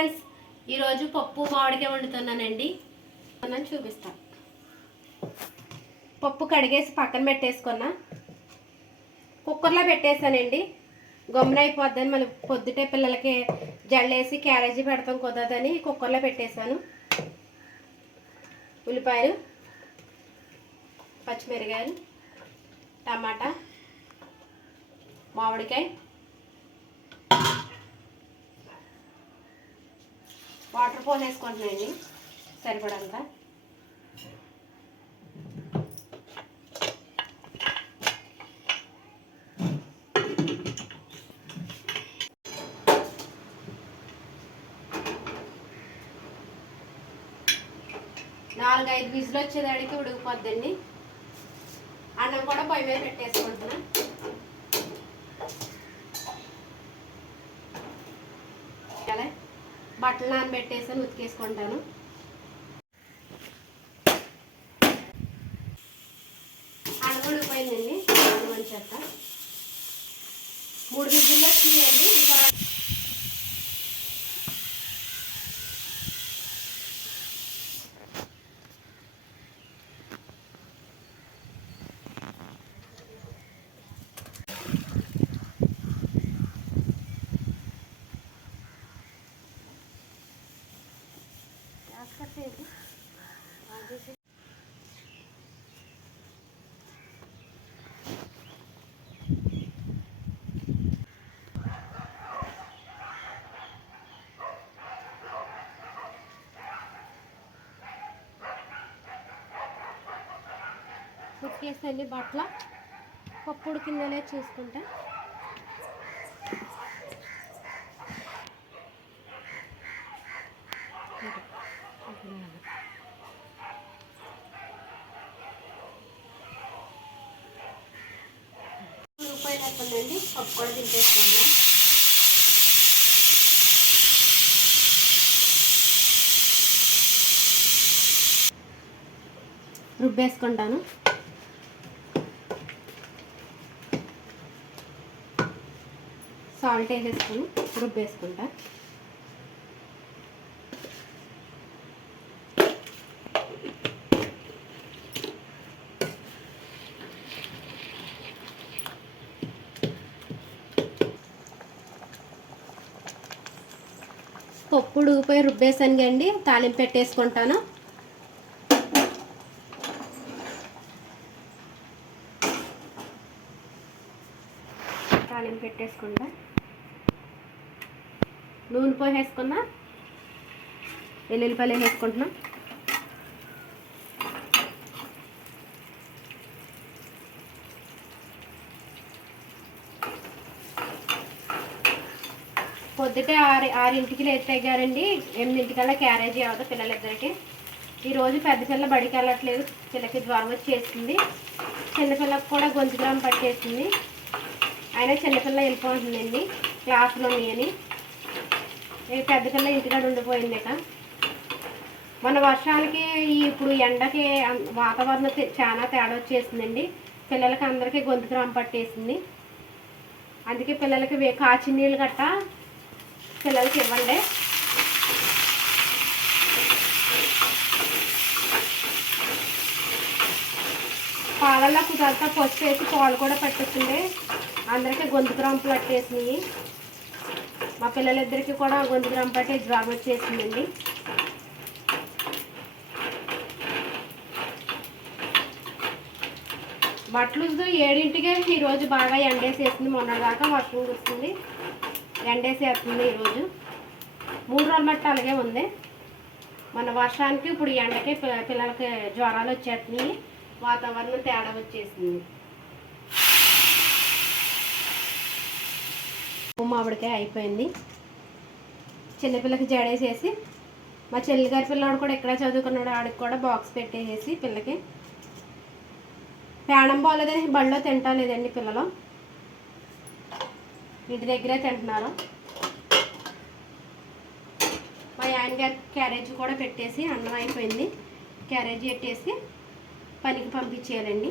Friends, ఈరోజు పప్పు మామిడికాయ వండుతున్నానండి. నేను చూపిస్తాను. పప్పు కడిగేసి పక్కన పెట్టేసుకున్నా, కుక్కర్లో పెట్టేసానండి. గమ్మున అయిపోద్దని మళ్ళీ పొద్దుటే పిల్లలకి జల్లేసి క్యారేజీ పెడతాం కుదరదని కుక్కర్లో పెట్టేశాను. ఉల్లిపాయలు, పచ్చిమిరకాయలు, టమాటా, మామిడికాయ, వాటర్ పోసేసుకుంటున్నాయండి సరిపడంత. నాలుగైదు విజులు వచ్చేదానికి ఉడికిపోద్దండి. అన్నం కూడా పొయ్యి మీద పెట్టేసుకుంటున్నా. బట్టలు నానబెట్టేసి ఉతికేసుకుంటాను. అన్నం ఉడికిపోయిందండి. అన్నం చెత్త 3 విజిల్లు వచ్చినాయండి. ఉతికేసండి బట్టల. పప్పు ఉడికిందనే చూసుకుంటా. రూపాయలు అయిపోయిందండి. పప్పు కూడా దింపేసుకుంటా. రుబ్బేసుకుంటాను. సాల్ట్ వేసేసుకొని రుబ్బేసుకుంటా. పప్పు ఉడికిపోయి రుబ్బేసాను కండి. తాలింపు పెట్టేసుకుంటాను. తాలింపు పెట్టేసుకుంటా. నూనె పోసేసుకున్నా. వెల్లుల్లిపాయలు వేసేసుకుంటున్నా. పొద్దుటే 6ంటికి లేచారండి. 8ంటికల్లా క్యారేజీ అవ్వదు పిల్లలిద్దరికి. ఈరోజు పెద్ద పిల్ల బడికి వెళ్ళట్లేదు. పిల్లకి జ్వరం వచ్చేసింది. చిన్నపిల్లకి కూడా గొంతుగ్రామ పట్టేసింది. అయినా చిన్నపిల్ల వెళ్ళిపోతుందండి క్లాసులో అని. పెద్ద పిల్ల ఇంటికాడ ఉండిపోయిందిక. మన వర్షాలకి ఇప్పుడు ఎండకి వాతావరణం చాలా తేడా వచ్చేసిందండి. పిల్లలకి అందరికీ గొంతుగ్రామ పట్టేసింది. అందుకే పిల్లలకి కాచి నీళ్ళు గట్ట పిల్లలకి ఇవ్వండి. పాలల్లో కుదరతా పసుపు వేసి పాలు కూడా పట్టేసింది. అందరికీ గొంతుగ్రామ పట్టేసినాయి. మా పిల్లలిద్దరికీ కూడా గొంతుగ్రామ పట్టి జ్వరం వచ్చేసిందండి. బట్టలు 7ంటికే ఈరోజు బాగా ఎండేసేసింది. మొన్నటిదాకా వర్షం కురుస్తుంది. ఎండేసేస్తుంది ఈరోజు. 3 రోజుల మట్టి అలాగే ఉంది. మన వర్షానికి ఇప్పుడు ఎండకి పిల్లలకి జ్వరాలు వచ్చేస్తున్నాయి. వాతావరణం తేడా వచ్చేసింది. మామిడికాయ అయిపోయింది. చిన్నపిల్లకి జడేసేసి మా చెల్లిగారి పిల్లవాడు కూడా ఎక్కడ చదువుకున్నాడు. ఆడికి కూడా బాక్స్ పెట్టేసేసి పిల్లకి ప్రాణం బాగోలేదని బడిలో తింటలేదండి. పిల్లలు ఇంటి దగ్గరే తింటున్నారు. మా ఆయన గారి క్యారేజీ కూడా పెట్టేసి అన్నం అయిపోయింది. క్యారేజీ పెట్టేసి పనికి పంపించేయాలండి.